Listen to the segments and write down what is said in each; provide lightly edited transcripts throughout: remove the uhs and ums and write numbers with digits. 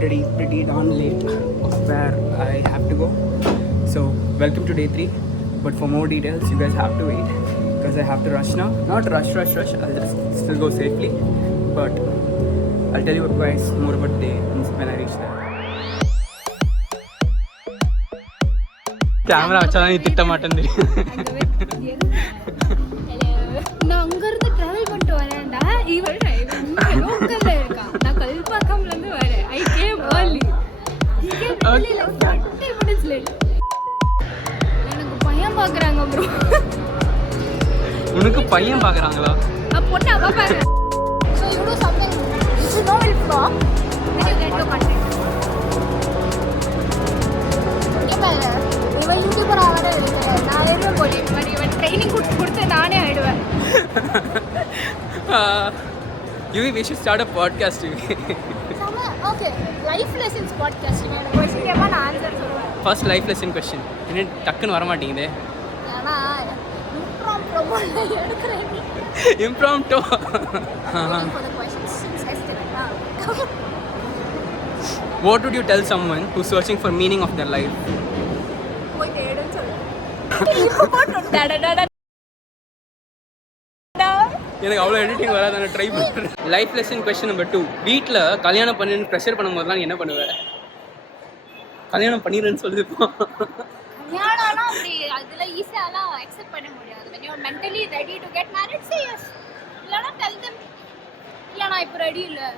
already pretty darn late of where I have to go. So welcome to day 3. But for more details, you guys have to wait because I have to rush now. Not rush. I'll just still go safely. But I'll tell you guys more about the day when I reach there. Camera வச்சாதான் நீ திட்ட மாட்டேன். நான் அங்கிருந்து travel பண்ணிட்டு வரேன்டா. இவன் லோக்கல்ல இருக்கான். நான் கல்பாக்கம்ல இருந்து வரேன். I came early. He came early like 30 minutes late. எனக்கு பையன் பார்க்கறாங்க bro. உனக்கு பையன் பார்க்கறாங்களா? பொண்ணு அவ பாரு. So you do something which is not very flop when you get your content. இவன் யூடியூபர் ஆகவே இல்லை. நான் ஏறுவேன் போல இந்த மாதிரி இவன் ட்ரைனிங் கொடுத்து நானே ஆயிடுவேன். Yuvi, we should start a podcast. Okay, life lessons podcast. எனக்கு क्वेश्चन கேப்பா நான் ஆன்சர் சொல்லுவேன். First life lesson question. என்ன டக்குன்னு வர மாட்டேங்குதே. ஆனா impromptu எடுக்கறேன். Impromptu. For the questions. What would you tell someone who's searching for meaning of their life? போய் தேடுன்னு சொல்லு. இப்போ போட்டு டடடட. எனக்கு அவ்வளோ எடிட்டிங் வராது, நான் ட்ரை பண்ணுறேன். Life lesson question number 2. வீட்டில் கல்யாணம் பண்ணுன்னு ப்ரெஷர் பண்ணும்போதுலாம் நீ என்ன பண்ணுவேன்? கல்யாணம் பண்ணிடுறேன்னு சொல்லிருப்போம். கல்யாணம்னா அப்படி அதில் ஈஸியாலாம் அக்செப்ட் பண்ண முடியாது. when you are mentally ready to get married, say yes. இல்லைனா tell them இல்லை நான் இப்போ ரெடி இல்லை.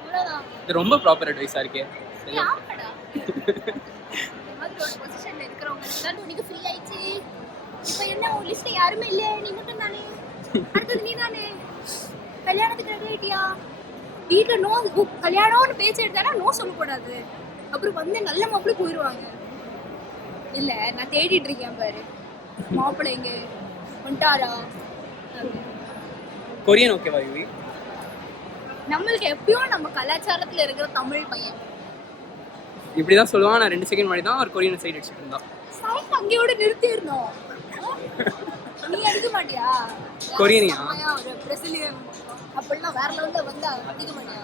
அவ்வளோதான். இது ரொம்ப ப்ராப்பர் அட்வைஸாக இருக்கே. ஆமாடா. இந்த மாதிரி ஒரு பொசிஷனில் இருக்கிறவங்க தான் உனக்கு ஃப்ரீ ஆயிடுச்சு. இப்போ என்ன உன் லிஸ்ட்டில் யாருமே இல்லை, நீ மட்டும் தானே, அடுத்தது நீ தானே, கல்யாணத்துக்கு ரெடி ஆயிட்டியா, வீட்டில் நோ கல்யாணம்னு பேச்சு எடுத்தானா நோ சொல்லக்கூடாது. அப்புறம் வந்து நல்ல மாப்பிள்ளை போயிடுவாங்க. இல்லை நான் தேடிட்டு இருக்கேன் பாரு மாப்பிள்ளை எங்க வந்துட்டாரா. கொரியன் ஓகேவா யூவி? நம்மளுக்கு எப்பயும் நம்ம கலாச்சாரத்தில் இருக்கிற தமிழ் பையன் இப்படி தான் சொல்லுவான். நான் 2 செகண்ட் மாதிரி தான் ஒரு கொரியன் சைடு அடிச்சுட்டு இருந்தான். சைட் அங்கேயோட நிறுத்திடணும். நீ அடிக்க மாட்டியா? கொரியனியா? ஒரு பிரசிலியன் அப்படிலாம் வேற லெவலில் வந்து அடிக்க மாட்டியா?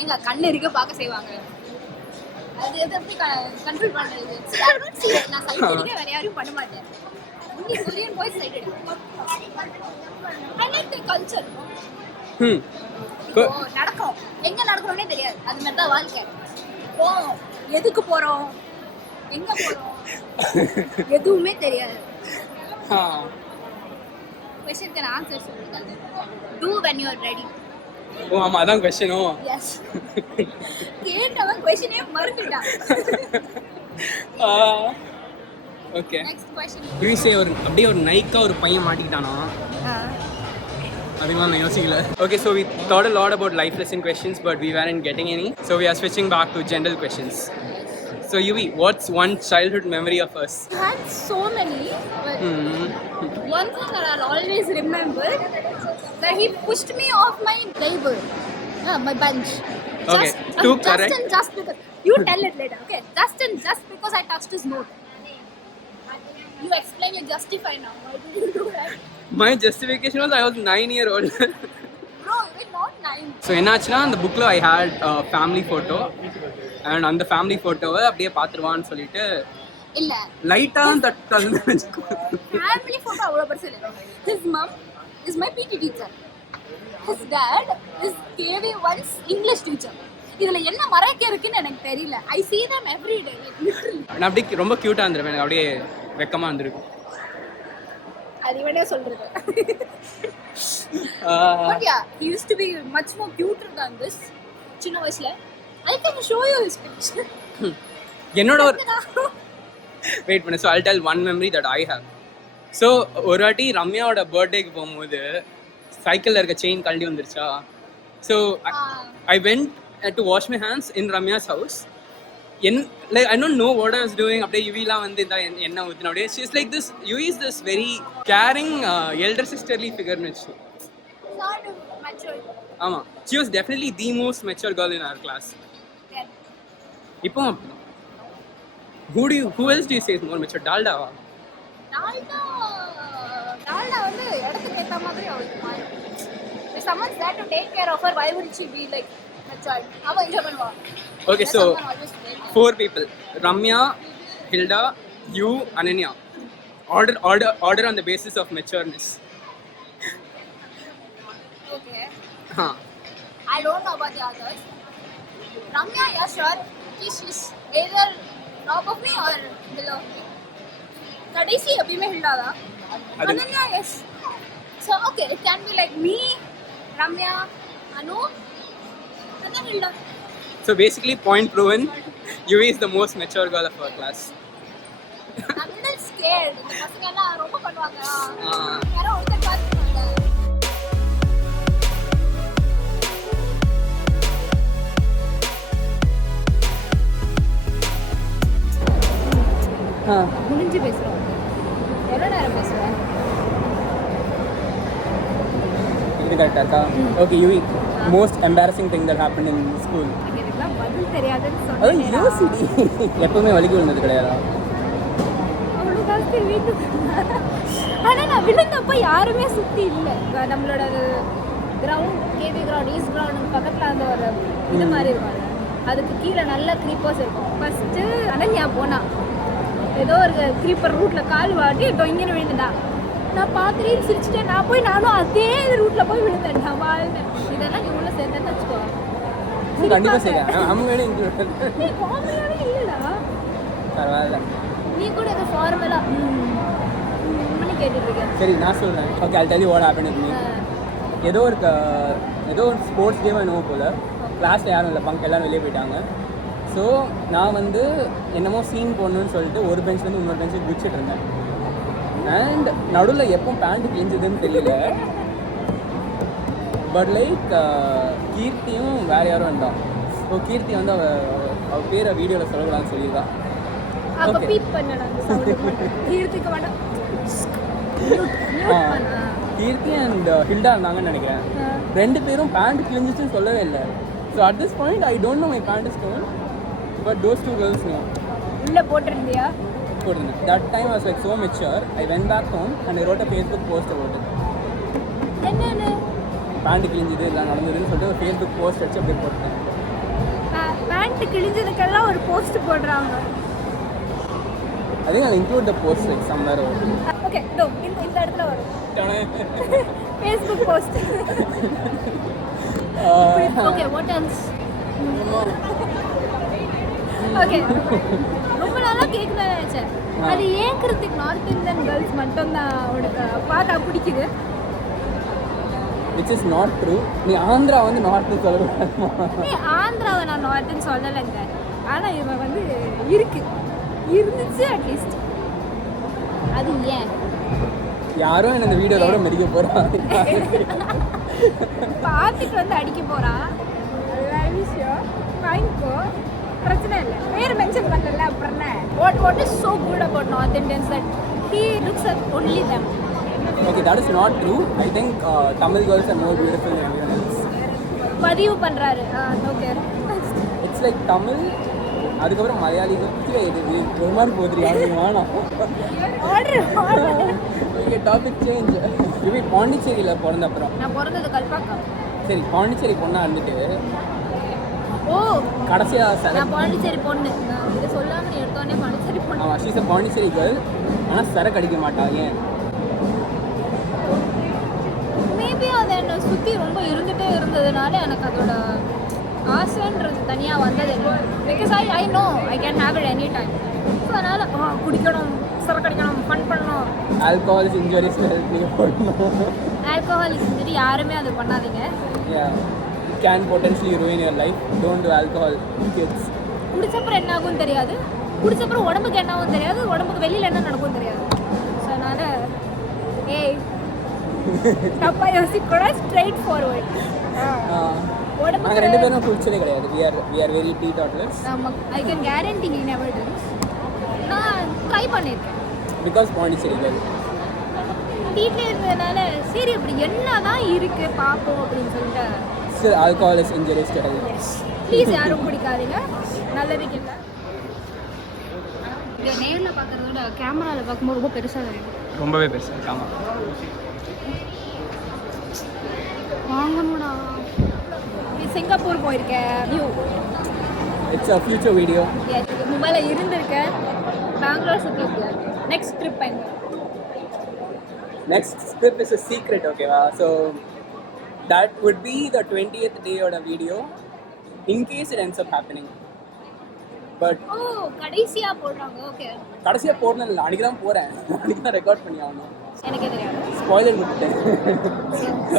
எங்க கண்ணு இருக்க பார்க்க செய்வாங்க. அது எப்படி கண்ட்ரோல் பண்ணுறது? நான் சைட் அடிக்க வேற யாரும் பண்ண மாட்டேன். இன்னி கொரியன் பாய்ஸ் சைட் அடிக்கும். I like the culture. நடக்கும் எங்க நடக்கணும்னே தெரியாது. அது மாதிரி தான் வாழ்க்கை. எதுக்கு போறோம், எங்க போறோம், எதுவுமே தெரியாது. क्वेश्चन ஆன்சர் சொல்லுங்க. do when you are ready. ஓ ஆமா, அதான் क्वेश्चनो. எஸ். கேட்டவன் क्वेश्चनே மறந்துட்டான். Okay, next question. யூவி சே ஒரு அப்படியே ஒரு நைக்கா ஒரு பையன் மாட்டிக்கிட்டானா? அதெல்லாம் நான் யோசிக்கல. Okay, so we thought a lot about life lesson questions but we weren't getting any, so we are switching back to general questions. So Yuvi, what's one childhood memory of us? I had so many, but one thing that I'll always remember, that he pushed me off my table, my bench. Okay, too correct. Just because you tell it later, okay? Just because I touched his note. You explain, you justify now. Why did you do that? My justification was I was 9 years old. Bro, you're not 9. So என்னாச்சுன்னா அந்த புக்கில் I had a family photo and அந்த family ஃபோட்டோவை அப்படியே பார்த்துருவான்னு சொல்லிட்டு இல்ல லைட்டாக தட்டு ஃபேமிலி ஃபோட்டோ அவ்வளோ பெருசு இல்லை. His mom is my PT teacher. His dad is KV1's English teacher. இதுல என்ன மறைக்க இருக்குன்னு எனக்கு தெரியல. I see them every day, like literally. நான் அப்படியே ரொம்ப க்யூட்டாக இருந்திருப்பேன். எனக்கு அப்படியே வெக்கமாக இருந்திருக்கும். அது இவனே சொல்றது. But yeah, he used to be much more cuter than this. சின்ன வயசுல I can show you his picture. என்னோட ஒரு வெயிட் பண்ணு. So I'll tell one memory that I have. So ஒரு வாட்டி ரம்யாவோட பர்த்டேக்கு போகும்போது சைக்கிளில் இருக்க செயின் கழட்டி வந்துருச்சா. So I went to wash my hands in Ramya's house. Like I don't know what I was doing. அப்படியே யுவிலாம் வந்து இந்த என்ன ஊற்றின அப்படியே she is like this. Yuvi is this very caring elder sisterly figure ன்னு வச்சு. Not mature. ஆமாம், she was definitely the most mature girl in our class. இப்போ அப்படிதான். Who else do you say is more mature? டால்டாவா? Dalda வந்து இடத்துக்கு ஏற்ற மாதிரி அவளுக்கு மாறும். If someone's there to take care of her, why would she be like அவன் enjoy பண்ணுவா. Okay, so 4 people. Ramya, Hilda, you, Ananya. Order on the basis of matureness. Okay. Huh. I don't know about the others. Ramya, yeah, sure. She's either top of me or below me. Kadesi abhi mein Hilda da. Ananya, yes. So okay, it can be like me, Ramya, Anu, and then Hilda. So basically, point proven. Yuvi is the most mature girl of our class. I'm a little scared. இந்த பசங்க எல்லாம் ரொம்ப பண்ணுவாங்க. யாரோ ஒருத்தர் பாத்துட்டாங்க. முடிஞ்சு பேசுறோம். எவ்வளவு நேரம் பேசுவேன்? இது கரெக்டா இருக்கா? Okay, Yuvi. Most embarrassing thing that happened in school. எனக்குலாம் பதில் தெரியாதுன்னு அது சொன்னேன். யோசிடி. எப்பவுமே வலிக்கு விழுந்தது கிடையாதா? அவ்வளோ காசு வீட்டுக்கு. ஆனால் நான் விழுந்தப்போ யாருமே சுற்றி இல்லை. நம்மளோட ground KV ground east ground பக்கத்தில் அந்த ஒரு இது மாதிரி இருக்கும். அதுக்கு கீழே நல்ல க்ரீப்பர்ஸ் இருக்கும். ஃபஸ்ட்டு அனன்யா போனா ஏதோ ஒரு க்ரீப்பர் ரூட்டில் கால் வாட்டி டொங்கின்னு விழுந்துட்டா. நான் பார்த்துட்டு சிரிச்சுட்டேன். நானும் அதே ரூட்டில் போய் விழுந்தேன். நான் வாழ்ந்தேன். இதெல்லாம் நீ உள்ள சேர்ந்தேன்னு வச்சுக்கோ. கண்டிப்பாக செய்யலாம். அவங்களே நீ காமெடியாகவே இல்லைடா. பரவாயில்ல. நீ கூட ஏதோ ஃபார்மலா கேட்டுட்டு இருக்கேன். சரி நான் சொல்கிறேன். Okay, I'll tell you what happened with me. ஏதோ ஒரு ஸ்போர்ட்ஸ் கேம் என்னவோ போல் கிளாஸில் யாரும் இல்லை, பங்க் எல்லோரும் வெளியே போயிட்டாங்க. ஸோ நான் வந்து என்னமோ சீன் போடணுன்னு சொல்லிட்டு ஒரு பெஞ்ச்லேருந்து இன்னொரு பெஞ்சுக்கு குதிச்சிட்டு இருந்தேன். அண்ட் நடுவில் எப்போ பேண்ட்டு கிழிஞ்சதுன்னு தெரியல. பட் லைக் கீர்த்தியும் வேறு யாரும் இருந்தான். ஸோ கீர்த்தி வந்து அவள் பேரை வீடியோவில் சொல்லக்கூடாதுன்னு சொல்லியிருக்கான். கீர்த்தி அண்ட் ஹில்டா இருந்தாங்கன்னு நினைக்கிறேன். 2 பேரும் பேண்ட் கிழிஞ்சிச்சுன்னு சொல்லவே இல்லை. So at this point I don't know my pant is torn, but those 2 girls know. உள்ள போட்டிருந்தியா? போட்டிருந்தேன். That time I was like so mature. I went back home and I wrote a Facebook post about it. என்னன்னு? Pant கிழிஞ்சது எல்லாம் நடந்ததுன்னு சொல்லிட்டு ஒரு Facebook post அடிச்சு அப்படியே போட்டேன். பேண்ட் கிழிஞ்சதுக்கெல்லாம் ஒரு போஸ்ட் போடுறாங்க. I think I'll include the post like somewhere over. Okay, no, இந்த இடத்துல வரும். Facebook post. Okay, what else? Okay. ரொம்ப நாளா கேட்கணும்னு நினைச்சேன். அது ஏன் கிருத்திக் நார்த் இந்தியன் கேர்ள்ஸ் மட்டும் தான் உனக்கு பார்த்தா பிடிக்குது? Which is not true. நீ ஆந்திரா வந்து நார்த்னு சொல்லக்கூடாது. நீ ஆந்திராவை நான் நார்த்னு சொல்லலைங்க. ஆனால் இவன் வந்து இருந்துச்சு அட்லீஸ்ட். அது ஏன்? யாரும் என்ன இந்த வீடியோவோட மதிக்க போகிறான். பார்த்துட்டு வந்து அடிக்க போகிறான். அது வேறு விஷயம். வாங்கிக்கோ, பிரச்சனை இல்லை. பேர் மென்ஷன் பண்ணல அப்புறம் என்ன? What is so good about North Indians that he looks at only them? Okay, that is not true. I think Tamil girls are more beautiful than everyone else. பதிவு பண்ணுறாரு. ஓகே. It's like Tamil, அதுக்கப்புறம் மலையாளிகள் இது ஒரு மாதிரி போதுறியா? வேணாம். Okay, topic change. UV பாண்டிச்சேரியில் பிறந்த அப்புறம் நான் பிறந்தது கல்பாக்கம். சரி, பாண்டிச்சேரி பொண்ணா இருந்துட்டு ஓ கடைசியாக நான் பாண்டிச்சேரி பொண்ணு. இதை சொல்லாமல் நீ எடுத்தோடனே பாண்டிச்சேரி பொண்ணு. ஆமாம், ஷீஸ் அ பாண்டிச்சேரி கேர்ள். ஆனால் சரக்கு அடிக்க மாட்டா. ஏன்? மேபி அதை என்னை சுற்றி ரொம்ப இருந்துகிட்டே இருந்ததுனால எனக்கு அதோட ஆசைன்றது தனியாக வந்தது இல்லை. Because I know I can have it any time. So அதனால் குடிக்கணும், சரக்கு அடிக்கணும், ஃபன் பண்ணணும். Alcohol is injurious to health. நீங்கள் போடணும். Alcohol is injury. யாருமே அது பண்ணாதீங்க. It can potentially ruin your life. Don't do alcohol, kids. குடிச்சப்புறம் என்ன ஆகும் தெரியாது. குடிச்சப்புறம் உடம்புக்கு என்ன ஆகும் தெரியாது. உடம்புக்கு வெளியில் என்ன நடக்கும் தெரியாது. ஸோ அதனால் தப்பாக யோசிக்கூட ஸ்ட்ரைட் ஃபார்வர்ட். நாங்கள் 2 பேரும் குடிச்சதே கிடையாது. we are very teetotalers. I can guarantee he never does. நான் ட்ரை பண்ணியிருக்கேன். Because Pondicherry girl. வீட்டில் இருந்ததுனால சரி அப்படி என்ன தான் இருக்குது பார்ப்போம் அப்படின்னு சொல்லிட்டு. Still, alcohol is injurious to health. Please யாரும் குடிக்காதீங்க, நல்லதுக்கு இல்லை. இதை நேரில் பார்க்குறதோட கேமராவில் பார்க்கும்போது ரொம்ப பெருசாக தெரியும். ரொம்பவே பெருசாக இருக்காமா? வாங்கணும்டா. சிங்கப்பூர் போயிருக்கேன். New It's a future video. மும்பைல இருந்திருக்கேன். பெங்களூர் சுத்திருக்கேன். நெக்ஸ்ட் ட்ரிப் எங்க? Next trip is a secret, okay? So that would be the 20th day of the video, in case it ends up happening. But கடைசியா போடுறாங்க. Okay. கடைசியா போறேன் இல்ல, அன்னைக்கு தான் போறேன். அன்னைக்கு தான் ரெக்கார்ட் பண்ணி ஆகணும். எனக்கே தெரியாது. ஸ்பாயிலர் கொடுத்தேன்.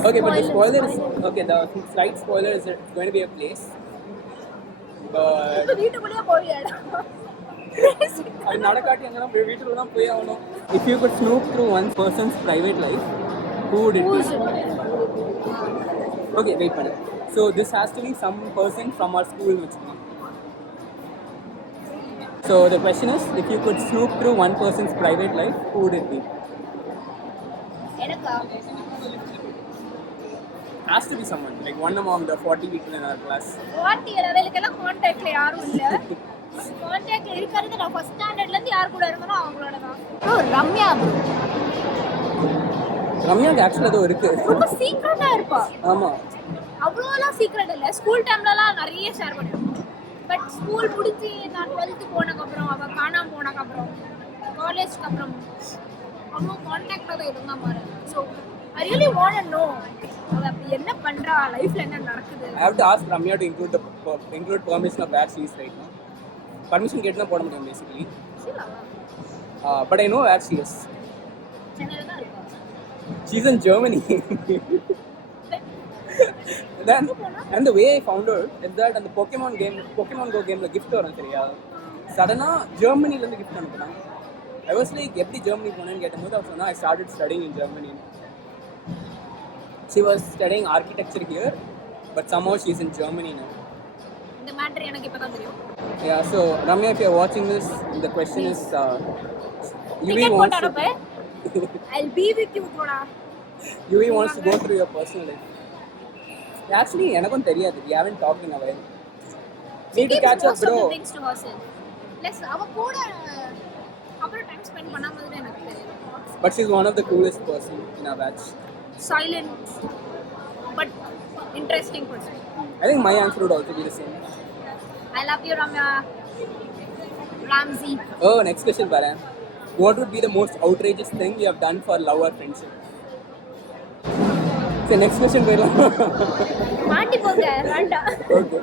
Okay, but the spoiler is okay. The slight spoiler is it's going to be a place. But வீட்டுக்குள்ளே போறியாடா? அது நடக்காட்டி எங்கனா போய் வீட்டுக்குள்ள தான் போய் ஆகணும். If you could snoop through one person's private life, who would it be? Okay, wait a minute. So this has to be some person from our school which we. So the question is, if you could snoop through one person's private life, who would it be? எனக்கா? Has to be someone, like one among the 40 people in our class. 40 அவங்களுக்கெல்லாம் கான்டாக்ட்ல யாரும் இல்ல. கான்டாக்ட்ல இருக்கிறது நான் first ஸ்டாண்டர்ட்ல இருந்து யார் கூட இருந்தனோ அவங்களோட தான். ரம்யா. ரம்யாக்கு ஆக்சுவலா அது இருக்கு. ரொம்ப சீக்ரெட்டா இருப்பா. ஆமா. அவ்வளோலாம் சீக்ரெட் இல்ல. ஸ்கூல் டைம்லலாம் நிறைய ஷேர் பண்ணுவேன். பட் ஸ்கூல் முடிஞ்சு நான் 12th போனதுக்கப்புறம் அவள் காணாமல் போனதுக்கப்புறம் காலேஜ்க்கு அப்புறம் அவ்வளோ கான்டாக்டாக தான் இருந்தால் பாரு. So I really want to know அவள் அப்படி என்ன பண்ணுறா, லைஃப்பில் என்ன நடக்குது. I have to ask Ramya to include permission of where she is right now. Permission கேட்டு போட முடியும் basically. But I know where she is. சென்னையில் தான் இருக்கா. She's in Germany. And the way I found out is that அந்த Pokemon Go gameல gift வரும் சரியா, சடனா ஜெர்மனில இருந்து gift அனுப்புனாங்க. I was like எப்படி ஜெர்மனி போனேன்னு கேட்டபோது அவ சொன்னா I started studying in Germany. She was studying architecture here, but somehow she's in Germany now. இந்த மேட்டர் எனக்கு இப்பதான் தெரியும். Yeah, so Ramya, if you're watching this, the question is Yuvi wants to I'll be with you thoda. Yuvi wants to go through your personal life. Actually, எனக்கும் தெரியாது. We haven't talked in a while. Need to catch up, bro. Things to herself. Let's அவ கூட அப்புறம் time spend பண்ணாம எனக்கு தெரியும். But she's one of the coolest person in our batch. Silent but interesting person. I think my answer would also be the same. I love you, Ramya. Ramsey. Oh, next question, Baran. What would be the most outrageous thing you have done for love or friendship? Okay, next question, Baran. மாட்டி போங்க வேண்டா. Okay.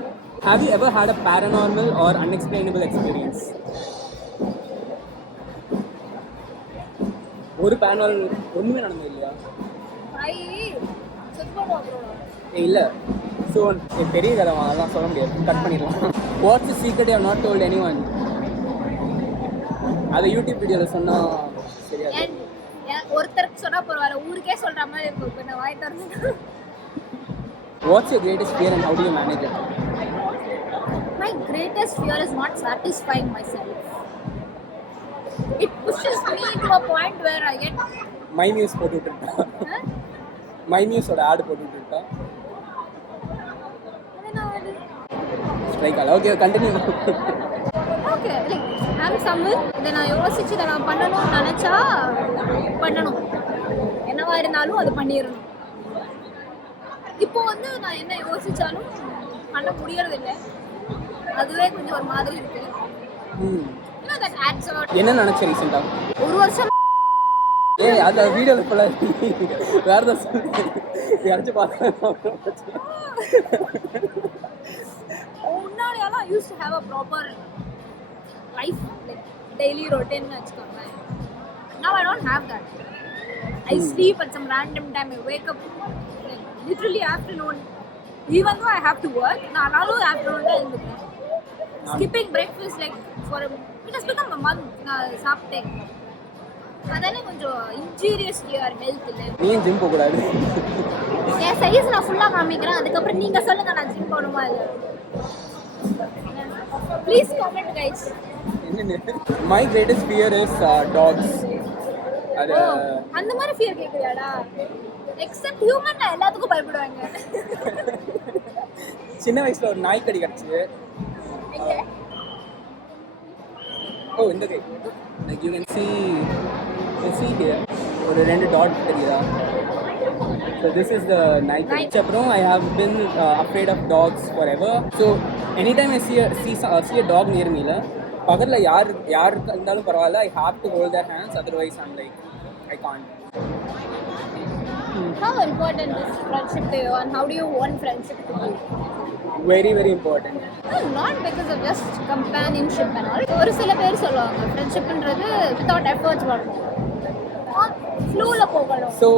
Have you ever had a paranormal or unexplainable experience? ஒரு paranormal ஒண்ணுமே நடந்தது இல்லையா? இல்ல. So பெரிய கதை அதெல்லாம் சொல்ல முடியாது, கட் பண்ணிடலாம். What's the secret you have not told anyone? அது யூடியூப் வீடியோல சொன்னா சரியா? ஒருத்தருக்கு சொன்னா பரவாயில்ல, ஊருக்கே சொல்ற மாதிரி இருக்கும். நான் வாய் திறந்து. What's your greatest fear and how do you manage it? My greatest fear is not satisfying myself. It pushes me to a point where I get My Muse போட்டுட்டு இருக்கா. My Muse ஓட ஆட் போட்டுட்டு இருக்கா. Strike all. Okay, continue. Okay, like I'm someone இதை நான் யோசிச்சு இதை நான் பண்ணணும்னு நினச்சா பண்ணணும், என்னவா இருந்தாலும் அது பண்ணிடணும். இப்போ வந்து நான் என்ன யோசிச்சாலும் பண்ண முடியறதில்லை, அதுவே கொஞ்சம் ஒரு மாதிரி இருக்கு. என்ன நினைச்ச ரீசெண்டா? ஒரு வருஷம் ஏய் அந்த வீடியோல போல வேற ஏதாவது யாரச்சு பார்த்தேன். முன்னாடியெல்லாம் I used to have a proper life, like daily routine னு வச்சுக்கோங்களேன். Now I don't have that. I sleep at some random time. I wake up like literally afternoon. Even though I have to work, நானும் afternoon தான் எழுந்துக்கிறேன். Skipping breakfast like for it has become a month. நான் சாப்பிட்டேன். அதனால கொஞ்சம் injurious to your health இல்ல. நீ gym போக கூடாது. என் சைஸ் நான் ஃபுல்லா காமிக்கிறேன், அதுக்கப்புறம் நீங்க சொல்லுங்க நான் ஜிம் போகணுமா இல்ல. Please comment guys. My greatest fear is dogs. அது அந்த மாதிரி ஃபியர் கேக்குறியாடா? எக்ஸெப்ட் ஹியூமன் நான் எல்லாத்துக்கும் பயப்படுவாங்க. சின்ன வயசுல ஒரு நாய் கடி கடிச்சது. எங்க? Oh, in the gate. Like you can see here. ஒரு ரெண்டு டாட் தெரியுதா? So this is the night. Night. Chapron, I have been afraid of dogs forever. So anytime I see a dog near me, la, பக்கத்துல யார் இருந்தாலும் பரவாயில்ல, I have to hold their hands. Otherwise, I'm like, I can't. How important is friendship to you, and how do you want friendship to be? Very, very important. No, not because of just companionship and all. ஒரு சில பேர் சொல்லுவாங்க ஃப்ரெண்ட்ஷிப்ன்றது without efforts வரணும், ஃப்ளோல போகணும். So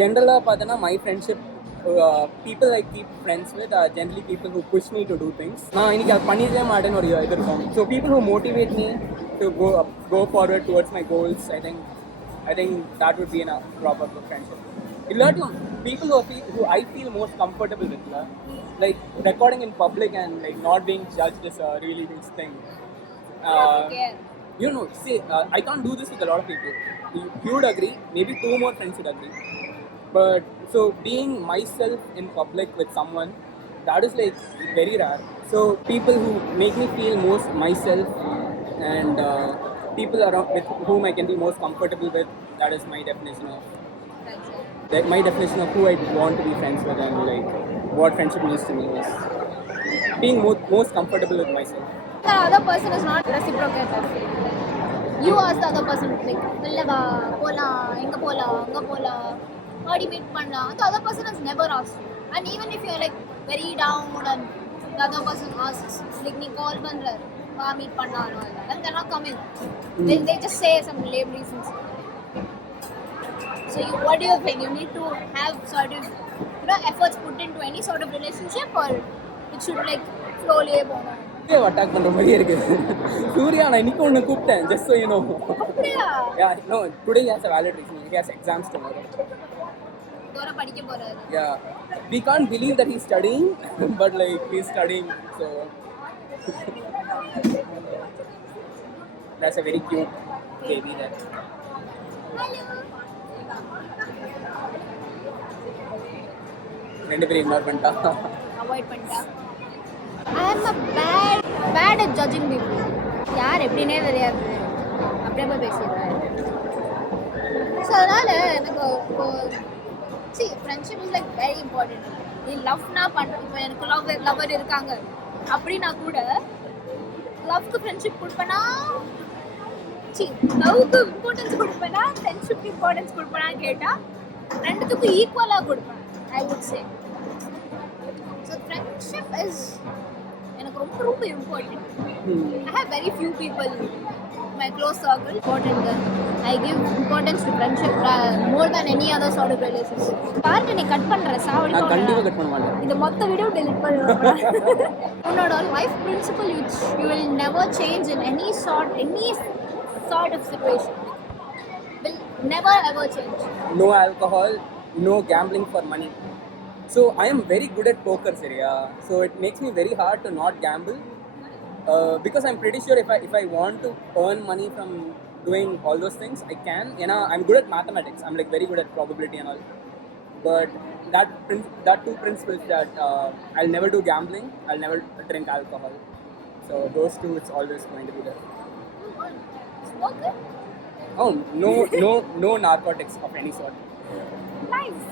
generally பார்த்தனா my friendship people I keep friends with are generally people who push me to do things. நான் இன்னைக்கு அது பண்ணிட்டே மாட்டேன்னு ஒரு இது இருக்கும். So people who motivate me to go forward towards my goals, I think that would be a proper friendship. Illathi people who I feel most comfortable with, like recording in public and like not being judged is a really huge thing. You know, see, I can't do this with a lot of people. You would agree, maybe 2 more friends would agree. But so being myself in public with someone, that is like very rare. So people who make me feel most myself and people around with whom I can be most comfortable with, that is my definition of my definition of who I want to be friends with, and like what friendship means to me is being most comfortable with myself. The other person is not reciprocated. You ask the other person, like, "Illava, pola, inga pola, party meet panna." The other person has never asked you. And even if you're like very down and the other person asks, like, "Nee call pandra, va meet panna," and all that, and they're not coming. They just say some lame reasons. So what do you think? You need to have sort of, efforts put into any sort of relationship, or it should like slowly go on? Attack பண்ற மாதிரியே இருக்கு. சூர்யா நான் இன்னைக்கு ஒன்று கூப்பிட்டேன், just so you know. அப்படியா? Yeah, no, today he has a valid reason. He has exams tomorrow. தோர படிக்க போறாரு. Yeah, we can't believe that he's studying, but like he's studying, so that's a very cute baby there. Hello. ரெண்டு பேரும் ignore பண்ணிட்டா. Avoid பண்ணிட்டா. I am a bad at judging people. யார் எப்படினே தெரியாது, அப்படியே போய் பேசிடுறேன். ஸோ அதனால் எனக்கு friendship is like very important. நீ லவ்னா பண்ணுற, இப்போ எனக்கு லவர் இருக்காங்க அப்படின்னா கூட லவ்க்கு ஃப்ரெண்ட்ஷிப் கொடுப்பேனா, லவ்க்கு இம்பார்ட்டன்ஸ் கொடுப்பேனா, ஃப்ரெண்ட்ஷிப்க்கு இம்பார்ட்டன்ஸ் கொடுப்பேனான்னு கேட்டால் ரெண்டுத்துக்கும் ஈக்குவலாக கொடுப்பேன், I would say. So friendship is எனக்கு ரொம்ப important. I have very few people in my close circle. Important. I give importance to friendship more than any other sort of relationship. Part நீ cut பண்ற சாவடி நான் கண்டிப்பா cut பண்ண மாட்டேன். இந்த மொத்த வீடியோ delete பண்ணுவேன். உன்னோட life principle which you will never change in any sort of situation. Will never ever change. No alcohol, no gambling for money. So I am very good at poker, Syria. So it makes me very hard to not gamble, because I'm pretty sure if I want to earn money from doing all those things, I can. You know, I'm good at mathematics. I'm like very good at probability and all. But that two principles that I'll never do gambling, I'll never drink alcohol. So those two, it's always going to be there. Smoker? Oh, no narcotics of any sort. Nice.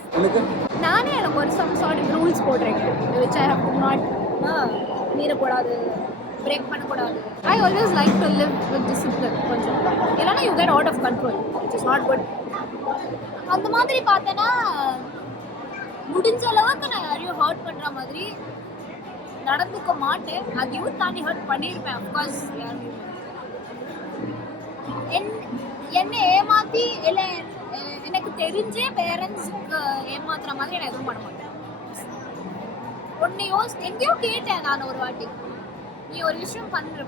நானே எனக்கு ஒரு some sort of rules போட்டிருக்கேன், which I have not மீறக்கூடாது, break பண்ணக்கூடாது. I always like to live with discipline கொஞ்சம், இல்லைன்னா you get out of control, which is not good. அந்த மாதிரி பார்த்தேன்னா முடிஞ்ச அளவுக்கு நான் யாரையும் ஹர்ட் பண்ணுற மாதிரி நடந்துக்க மாட்டேன். அதையும் தாண்டி ஹர்ட் பண்ணியிருப்பேன் அஃப்கோர்ஸ். என்னை ஏமாற்றி இல்லை எனக்கு தெரிஞ்சே பேரண்ட்ஸுக்கு ஏமாத்துற மாதிரி நான் எதுவும் பண்ண மாட்டேன். ஒன்னையோ எங்கேயோ கேட்டேன் நான் ஒரு வாட்டி, நீ ஒரு விஷயம் பண்ற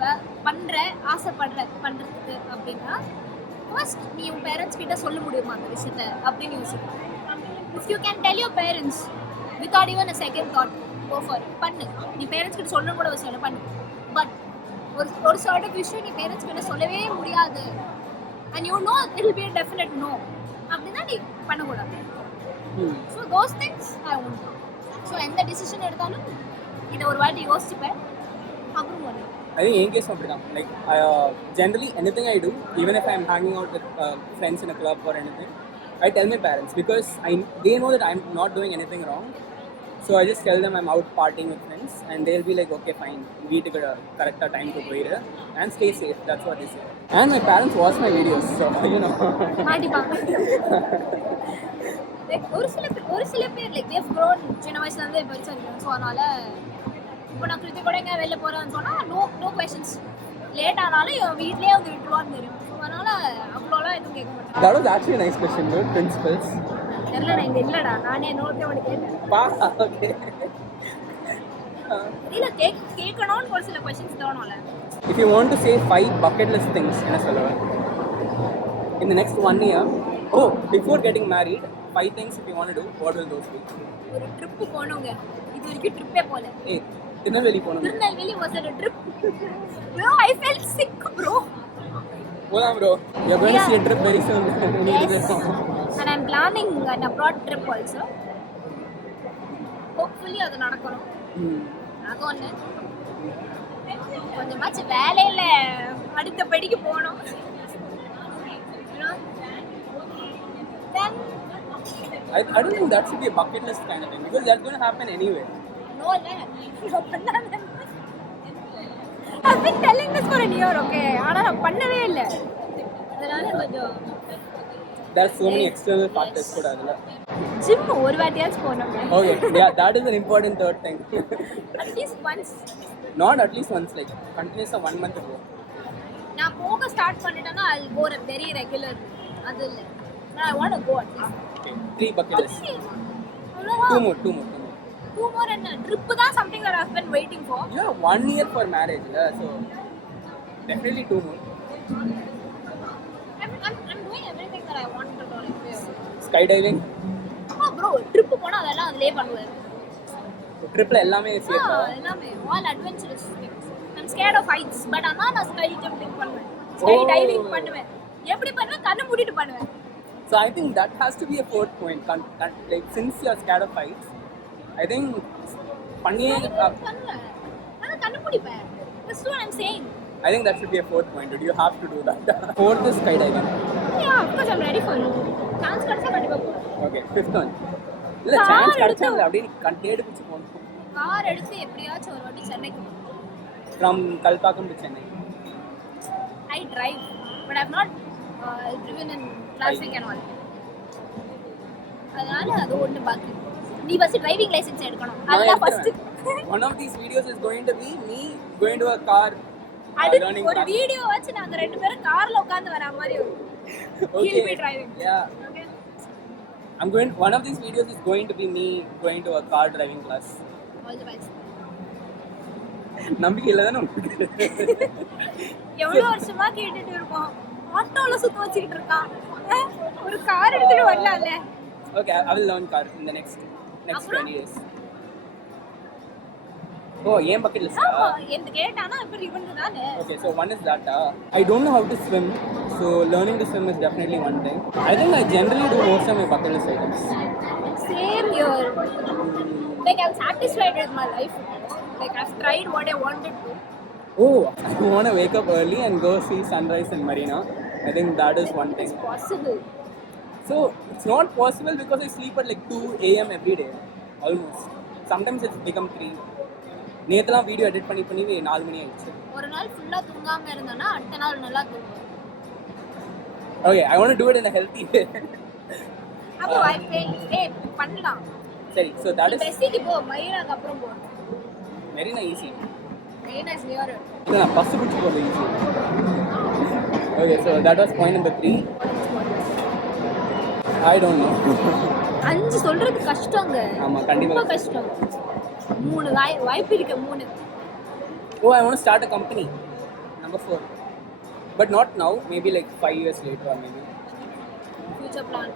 பண்றதுக்கு அப்படின்னா ஃபர்ஸ்ட் நீ உன் பேரண்ட்ஸ் கிட்ட சொல்ல முடியுமா அந்த விஷயத்த அப்படின்னு யோசிப்பேன். If you can tell your parents without even a second thought, go for it, பண்ணு. நீ பேரண்ட்ஸ் கிட்ட சொல்லணும் கூட விஷயம் பண்ணு. பட் ஒரு சார்ட் ஆஃப் விஷயம் நீ பேரண்ட்ஸ் கிட்ட சொல்லவே முடியாது, and you know it will be a definite no, அப்படின்னா நீ பண்ணக்கூடாது. So those things I won't. So எந்த டிசிஷன் எடுத்தாலும் இதை ஒரு வாட்டி யோசிச்சுப்பேன், அப்புறம் பண்ணுவேன். I think in case of like generally anything I do, even if I'm hanging out with friends in a club or anything, I tell my parents because they know that I'm not doing anything wrong. So I just tell them I'm out partying with friends, and they'll be like, okay, fine, வீட்டுக்கு correct time க்கு போயிடு and stay safe. That's what they say. And my parents watch my videos, so you know. மாட்டிப்பாங்க. Like ஒரு சில பேர் like they've grown சின்ன வயசுல இருந்து இப்போ வரைக்கும். ஸோ அதனால இப்போ நான் கிருத்தி கூட எங்க வெளில போறேன்னு சொன்னா நோ கொஸ்டின்ஸ். லேட் ஆனாலும் என் வீட்லயே வந்து விட்டுருவான்னு தெரியும். ஸோ அதனால அவ்வளோலாம் எதுவும் கேட்க மாட்டேன். That was actually a nice question, though. Principles. தெரியல, நான் இங்க இல்லடா, நானே நோட்டே ஒன்று கேட்டேன். Okay. இல்ல கேட்கணும்னு ஒரு சில questions தோணும்ல. If you want to say 5 bucket list things என்ன சொல்லுவ? In the next 1 year, before getting married, 5 things if you want to do, what will those be? ஒரு ட்ரிப் போணுங்க. இது வரைக்கும் ட்ரிப்பே போல. திருநெல்வேலி போணும். Tirunelveli was a trip. Bro, I felt sick, bro. போலாம் bro. You're going to see a trip very soon. Yes. And I'm planning an abroad trip also. Hopefully அது நடக்கணும். அது ஒன்று. கொஞ்சமாச்சு வேலையில அடுத்த படிக்கு போகணும். Then I don't think that should be a bucket list kind of thing because that's going to happen anyway. No, I've been telling this for a year, okay? ஆனா நான் பண்ணவே இல்ல. அதனால கொஞ்சம் there are so many external factors கூட அதுல. Gym ஒரு வாட்டியாச்சும் போணும். Okay, yeah, that is an important third thing. At least once. Not at least once, like continuous 1 month ago. நான் போக ஸ்டார்ட் பண்ணிட்டேன்னா I'll go very regular. அது இல்ல. I want to go at least. Okay, 3 bucket lists. Two more and trip தான் something that I've been waiting for. You have 1 year for marriage, so definitely 2 more. I'm doing everything that I want to do. Skydiving. Bro, trip போனா அதெல்லாம் அதுலயே பண்ணுவேன். ட்ரிப்ல எல்லாமே சேஃபா? எல்லாமே all adventurous things. I'm scared of heights, but நான் sky jumping பண்ணுவேன். Sky diving பண்ணுவேன். எப்படி பண்ணுவேன்? கண்ணு மூடிட்டு பண்ணுவேன். So I think that has to be a fourth point. Like since you are scared of heights, I think பண்ணியே பண்ணுவேன். நான் கண்ணு மூடிப்பேன். That's what I'm saying. I think that should be a fourth point. You have to do that. Fourth is skydiving. Yeah, of course I'm ready for it. Chance கிடைச்சா கண்டிப்பா போறேன். Okay, fifth one. இல்ல chance கிடைச்சா அப்படியே கண்டேடு பிடிச்சு போணும். Car எடுத்து எப்படியாச்சும் ஒரு வாட்டி சென்னைக்கு போகணும். From Kalpakkam to Chennai. I drive, but I've not driven in traffic and all. அதனால அது ஒண்ணு பாக்கி. நீ ஃபர்ஸ்ட் டிரைவிங் லைசென்ஸ் எடுக்கணும். அதுதான் first. One of these videos is going to be me going to a car learning. ஒரு video வச்சு நாங்க ரெண்டு பேரும் கார்ல உட்கார்ந்து வர மாதிரி வரும். Okay. He'll be driving. Yeah. Okay. One of these videos is going to be me going to a car driving class. All the best. நம்பிக்கை இல்ல தானே உங்களுக்கு? எவ்வளவு வருஷமா கேட்டுட்டு இருக்கோம். ஆட்டோல சுத்த வச்சிட்டு இருக்கான். ஒரு கார் எடுத்துட்டு வரலாம்ல. Okay, I will learn car in the next 20 years. ஏன் bucket list? எந்த கேட்டானா இப்ப இவங்க தானே. Okay, so one is that I don't know how to swim, so learning to swim is definitely one thing. I think I generally do most of my bucket list items. Same here. Like I'm satisfied with my life. Like I've tried what I wanted to. I want to wake up early and go see sunrise in Marina. I think that is one thing. It's possible. So it's not possible because I sleep at like 2 a.m. every day, almost. Sometimes it's become 3. நேத்துலாம் video edit பண்ணி 4 மணி ஆயிடுச்சு. ஒரு நாள் ஃபுல்லா தூங்காம இருந்தானா அடுத்த நாள் நல்லா தூங்குவேன். Okay, I want to do it in a healthy way. அப்போ I feel பண்ணலாம். சரி, so that is பெசிக்கு போ, மயிராக்கு அப்புறம் போ. Marina easy. Marina is near. இல்ல பஸ் பிடிச்சு போறது easy. Okay, so that was point number 3. I don't know. 5 சொல்றது கஷ்டங்க. ஆமா கண்டிப்பா ரொம்ப கஷ்டம். 3 வாய்ப்பு இருக்கு 3. I want to start a company. Number 4. But not now, maybe like 5 years later or maybe. Future plan.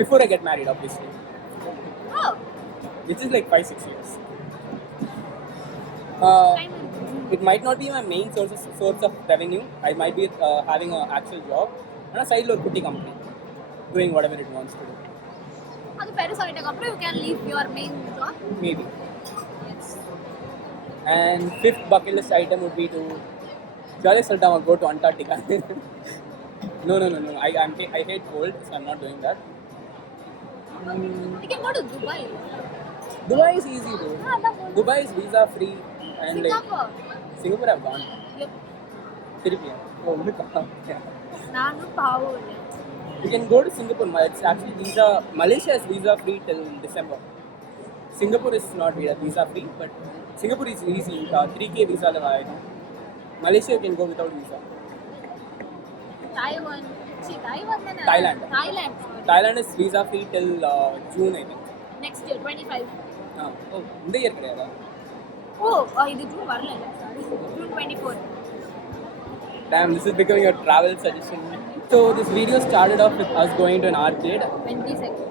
Before I get married, obviously. Oh. Which is like 5-6 years. It might not be my main source of revenue. I might be having an actual job and a side kutti company doing whatever it wants to do. அது பெருசாயிட்டதுக்கு அப்புறம் you can leave your main job. Maybe. Yes. And 5th bucket list item would be to jolly Sultama go to Antarctica. No. I hate cold, so I'm not doing that. We can go to Dubai. Dubai is easy though. Dubai is visa free and Singapore. like Singapore I've gone. Yep. Tirupia. Oh, yeah. Nanu power. You can go to Singapore. It's actually Malaysia is visa free till December. Singapore is not visa free, but Singapore is easy. 3K visa lava. Malaysia you can go without visa. Taiwan. Thailand. Sorry. Thailand is visa free till June, I think. Next year, 25. Oh, இந்த year கிடையாதா? இது June வரல. Sorry. June 24. Damn, this is becoming a travel suggestion. So this video started off with us going to an arcade. 20 seconds.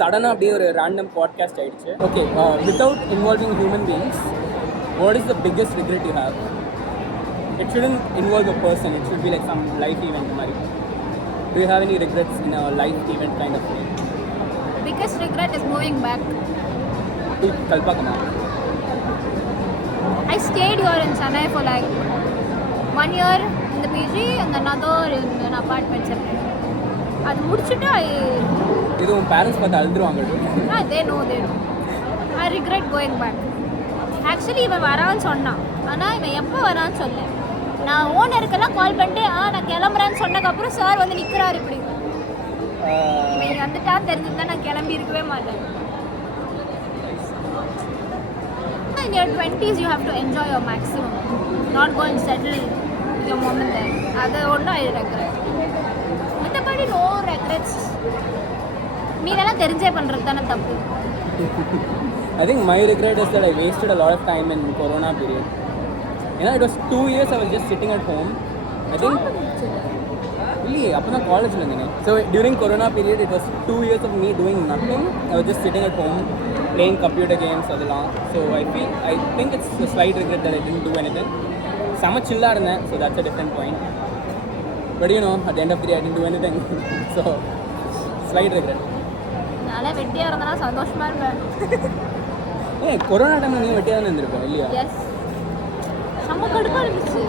Suddenly அப்படியே ஒரு random podcast ஆயிடுச்சு. Okay, without involving human beings, what is the biggest regret you have? It shouldn't involve a person. It should be like some life event. Do you have any regrets in a life event kind of thing? Biggest regret is moving back. To Kalpakama. I stayed here in Chennai for like 1 year in the PG and another in an apartment separate. அது முடிச்சிட்டு இது உன் parents பார்த்து அழுதுருவாங்க. they know. I regret going back. Actually இவன் வரான்னு சொன்னான். ஆனால் இவன் எப்போ வரான்னு சொல்ல. நான் ஓனருக்கெல்லாம் கால் பண்ணிட்டு நான் கிளம்புறேன்னு சொன்னதுக்கப்புறம் சார் வந்து நிற்கிறாரு இப்படி. இவன் வந்துட்டான்னு தெரிஞ்சிருந்தா நான் கிளம்பி இருக்கவே மாட்டேன். In your 20s you have to enjoy your maximum. Not go and settle your moment there. அது ஒன்றும் I regret. மற்றபடி no regrets. மீதெல்லாம் தெரிஞ்சே பண்ணுறது தானே தப்பு. I think my regret is that I wasted a lot of time in Corona period. It was 2 years I was just sitting at home. I think really apna college la irundhen. So during Corona period it was 2 years of me doing nothing. I was just sitting at home playing computer games adala. So I think it's a slight regret that I didn't do anything. Sama chilla irundhen, so that's a different point. But at the end of the day I didn't do anything. So slight regret. நாளை வெட்டியா இருந்தா சந்தோஷமா இருப்பேன். Corona டைம்ல நீ வெட்டியா தான் இருந்திருப்ப இல்லையா? எஸ். நம்ம கடுப்பா இருந்துச்சு.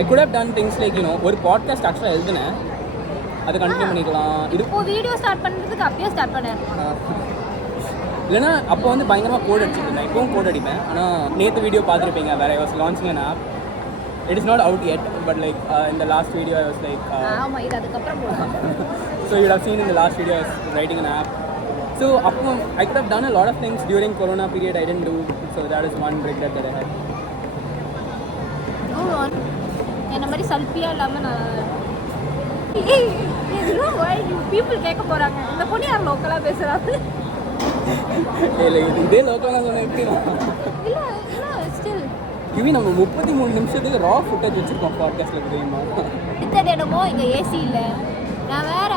I could have done things like ஒரு பாட்காஸ்ட் ஆக்சுவலா எழுதுனேன். அதை கண்டினியூ பண்ணிக்கலாம். இப்போ வீடியோ ஸ்டார்ட் பண்றதுக்கு அப்பயே ஸ்டார்ட் பண்ணேன். இல்லைனா அப்போ வந்து பயங்கரமாக கோட் அடிச்சிருந்தேன். இப்போவும் கோட் அடிப்பேன். ஆனால் நேற்று வீடியோ பார்த்துருப்பீங்க. வேற I was launching an app. It is not out yet, but like in the last video I was like ஆமா இது அதுக்கு அப்புறம் போலாம். So you would have seen in the last video I was writing an app. So I could have done a lot of things during Corona period I didn't do. So that is one regret that I had. Go on. என்ன மாதிரி சல்பியா இல்லாம நான் people கேட்க போறாங்க. இந்த பொண்ணு யார் லோக்கலா பேசுறாங்க? இல்ல இதே லோக்கலா சொன்னா எப்படி? இல்ல ஸ்டில் கிவி நம்ம 33 நிமிஷத்துக்கு ரா ஃபுட்டேஜ் வச்சிருக்கோம் பாட்காஸ்ட்ல தெரியுமா? இத்தனை இடமோ இங்க ஏசி இல்ல. நான் வேற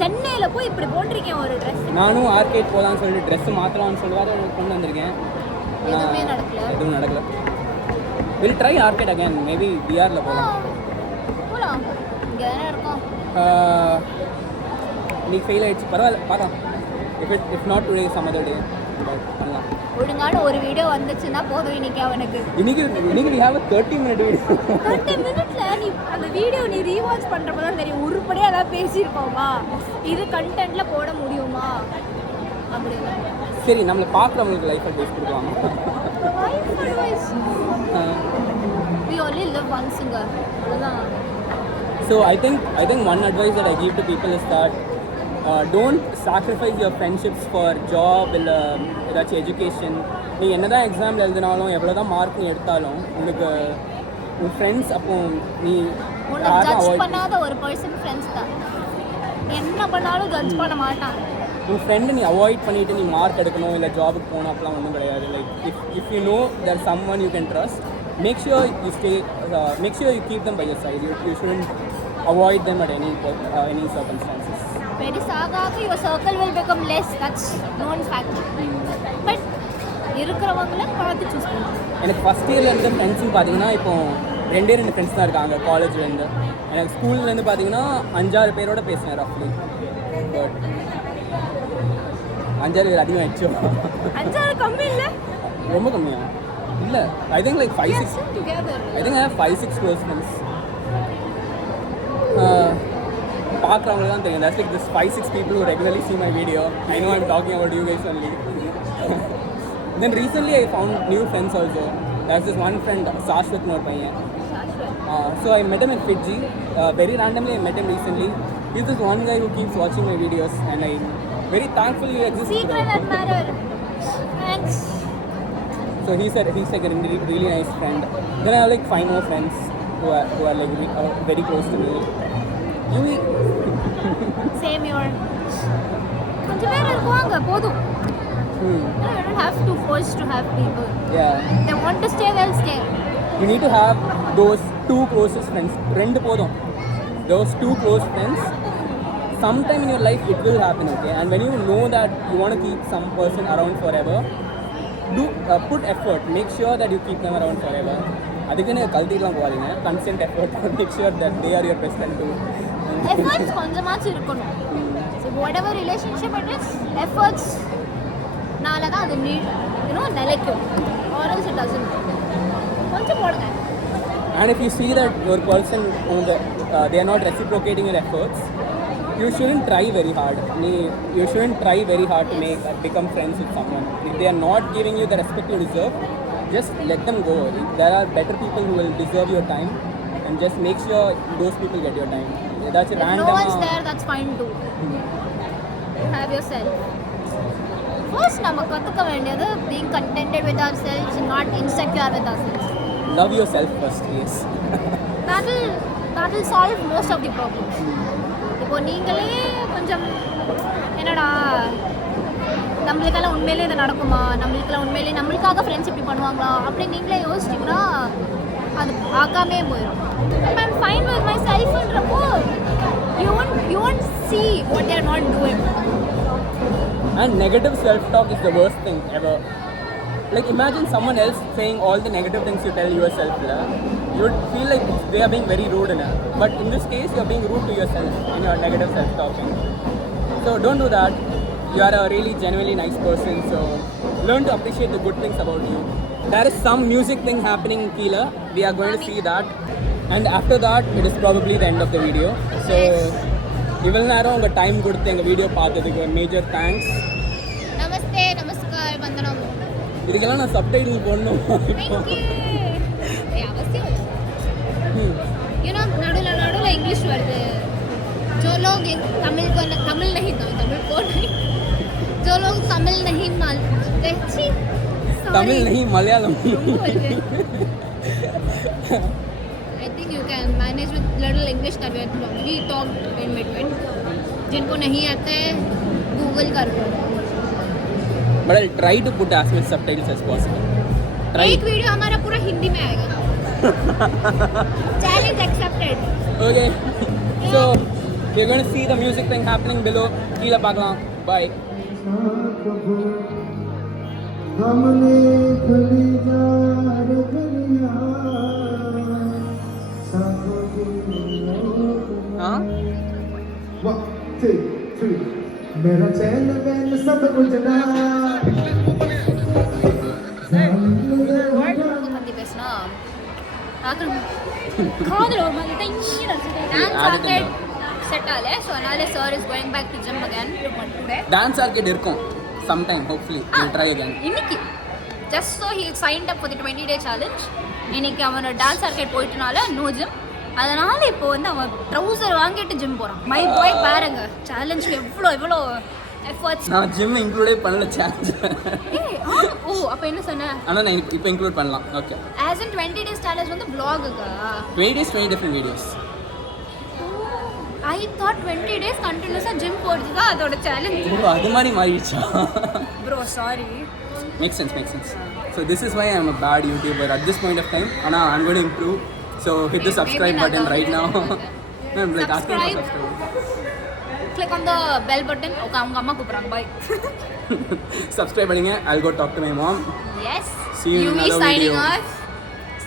சென்னையில போய் இப்படி போட்டிருக்கேன் ஒரு ட்ரெஸ். நானும் ஆர்கேட் போலாம்னு சொல்லிட்டு ட்ரெஸ் மாத்தலாம்னு சொல்லுவாரு கொண்டு வந்திருக்கேன். எதுவும் நடக்கல. We'll try arcade again. Maybe DR ல போலாம். இங்க தானே இருக்கோம். நீ ஃபெயில் ஆயிடுச்சு பரவாயில்ல பார்க்கலாம். If not today some other day. பண்ணலாம். ஒழுங்கான ஒரு வீடியோ வந்துச்சுன்னா போதும் இன்னைக்கு அவனுக்கு. இன்னைக்கு we have a 30-minute video. 30 minutesல நீ அந்த வீடியோ நீ ரீவாட்ச் பண்றப்ப தான் தெரியும் உருப்படியா எல்லாம் பேசியிருக்கோமா இது கண்டென்ட்ல போட முடியுமா அப்படினா. சரி நம்மள பார்க்குறவங்களுக்கு லைஃப் அட்வைஸ் கொடுக்கலாம். Life advice we only live once singer அதான். So I think one advice that I give to people is that don't sacrifice your friendships for job இல்ல ஏதாச்சும் எஜுகேஷன். நீ என்னதான் எக்ஸாமில் எழுதினாலும் எவ்வளோதான் மார்க் நீ எடுத்தாலும் உனக்கு உன் ஃப்ரெண்ட்ஸ் அப்போ நீ ஜட்ஜ் பண்ணாத ஒரு பர்சன் ஃப்ரெண்ட்ஸ் தான். என்ன பண்ணாலும் ஜட்ஜ் பண்ண மாட்டாங்க. உன் ஃப்ரெண்டு நீ அவாய்ட் பண்ணிவிட்டு நீ மார்க் எடுக்கணும் இல்லை ஜாபுக்கு போகணும் அப்படிலாம் ஒன்றும் கிடையாது. Like if you know there some one you can trust make sure you keep them by your side. You shouldn't avoid them at any circumstances. Very saga your circle will become less. That's known fact. But இருக்கிறவங்கள பார்த்து choose பண்ணு. எனக்கு first இயர்ல இருந்த ஃப்ரெண்ட்ஸ்னு பார்த்தீங்கன்னா இப்போ 2 friends தான் இருக்காங்க காலேஜ்லேருந்து. எனக்கு ஸ்கூல்லேருந்து பார்த்தீங்கன்னா 5-6 பேரோட பேசினேன் ரஃப்லி. பட் 5-6 பேர் அதிகமாகிடுச்சு. 5-6 கம்மி இல்லை, ரொம்ப கம்மியா இல்லை. I think like 5-6 I have 5-6 close friends. பார்க்குறவங்க தான் தெரியும். That's like this 5-6 people who regularly see my video. I know I'm talking about you guys only. Then recently I found new friends also. There's this one friend, Sashwat no paiyan. So I met him in Fiji. Very randomly I met him recently. He's this one guy who keeps watching my videos and I'm very thankful he exists. Secret admirer. Thanks. So he's like a really nice friend. Then I have like 5 more friends who are like very close to me. Yuvi. Same here. கொஞ்சம் பேர் இருப்பாங்க போதும். You don't have to force to have people. Yeah. They want to stay, they'll stay. You need to have those 2 closest friends. ரெண்டு போதும். Those 2 close friends. Sometime in your life it will happen, okay? And when you know that you want to keep some person around forever, do put effort. Make sure that you keep them around forever. அதுக்கு நீங்க கல்டிலாம் போவாதீங்க. Constant effort. Make sure that they are your best friend too. Efforts கொஞ்சமாச்சு இருக்கணும். So whatever relationship it is, efforts நால தான் அது நிலைக்கும். Or else it doesn't. கொஞ்சம் போடுங்க. And if you see that your person they are not reciprocating your efforts, you shouldn't try very hard. You shouldn't try very hard to become friends with someone. If they are not giving you the respect you deserve, just let them go. There are better people who will deserve your time, and just make sure those people get your time. That's If random. no one's there, that's fine too. Have yourself. First, நம்ம கத்துக்க வேண்டியது being contented with ourselves, not insecure with ourselves. Love yourself first, yes. That will solve most of the problems. இப்போ நீங்களே கொஞ்சம் என்னடா நம்மளுக்கெல்லாம் உண்மையிலே இது நடக்குமா, நம்மளுக்கெல்லாம் உண்மையிலே நம்மளுக்காக ஃப்ரெண்ட்ஸ் இப்படி பண்ணுவாங்களா அப்படி நீங்களே யோசிச்சிங்கன்னா அது ஆக்காமே போயிடும். I'm fine with myself ன்றப்போ you won't see what they are not doing. And negative self-talk is the worst thing ever. Like imagine someone else saying all the negative things you tell yourself. You would feel like they are being very rude enough. But in this case, you are being rude to yourself in your negative self-talking. So don't do that. You are a really genuinely nice person. So learn to appreciate the good things about you. There is some music thing happening in Keela. We are going to see that. And after that, it is probably the end of the video. So இவ்வளோ நேரம் உங்கள் time கொடுத்து எங்கள் video பார்த்ததுக்கு major thanks. நமஸ்தே, நமஸ்கார், வந்தனம். இதுக்கெல்லாம் நான் subtitle போடணும். அவசியம். நடுவில் இங்கிலீஷ் வருது. जो लोग तमिल नहीं तमिल को नहीं जो लोग तमिल नहीं तमिल नहीं Malayalam. I think you can manage with little English that we talked in between. जिनको नहीं आता है Google कर लो. But I'll try to put as much subtitles as possible. एक वीडियो हमारा पूरा हिंदी में आएगा. Challenge accepted. Okay. So we're going to see the music thing happening below. Keela paakalam. Bye. Huh? 1, 2, 3 मेरा चैन मैन सब उजना பத்தி பேசினா காதல் ஒரு மாதிரி டான்ஸ் ஆர்கேட் செட் ஆகல. ஸோ அதனால sir is going back to gym again today. Dance arcade இருக்கும் sometime hopefully we'll try again. இன்னைக்கு just so he signed up for the 20-day challenge. இன்னைக்கு அவனோட டான்ஸ் ஆர்கேட் போயிட்டனால நோ ஜிம். அதனால இப்போ வந்து அவன் ட்ரௌசர் வாங்கிட்டு ஜிம் போகிறான். மை பாய் பாருங்க சேலஞ்சுக்கு எவ்வளோ எஃபர்ட்ஸ். நான் ஜிம் இன்க்ளூடே பண்ணல சேலஞ்ச். ஓ அப்போ என்ன சொன்னேன்? ஆனால் நான் இப்போ இன்க்ளூட் பண்ணலாம். Okay. As in 20 days challenge வந்து vlog-க்கா? 20 days 20 different videos. I thought 20 days continuous-ஆ ஜிம் போறது தான் அதோட சேலஞ்ச். ஓ அது மாதிரி மாறிடுச்சா? Bro sorry. Makes sense. So this is why I'm a bad YouTuber at this point of time. Ana I'm going to improve. So hit the subscribe button right now. I'm like asking for subscribe. Click on the bell button. Okay, அவங்க அம்மா கூப்பிடுறாங்க. Bye. Subscribe பண்ணுங்க. I'll go talk to my mom. Yes. See you in another signing video. off.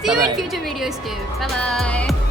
See you in future videos too. Bye bye.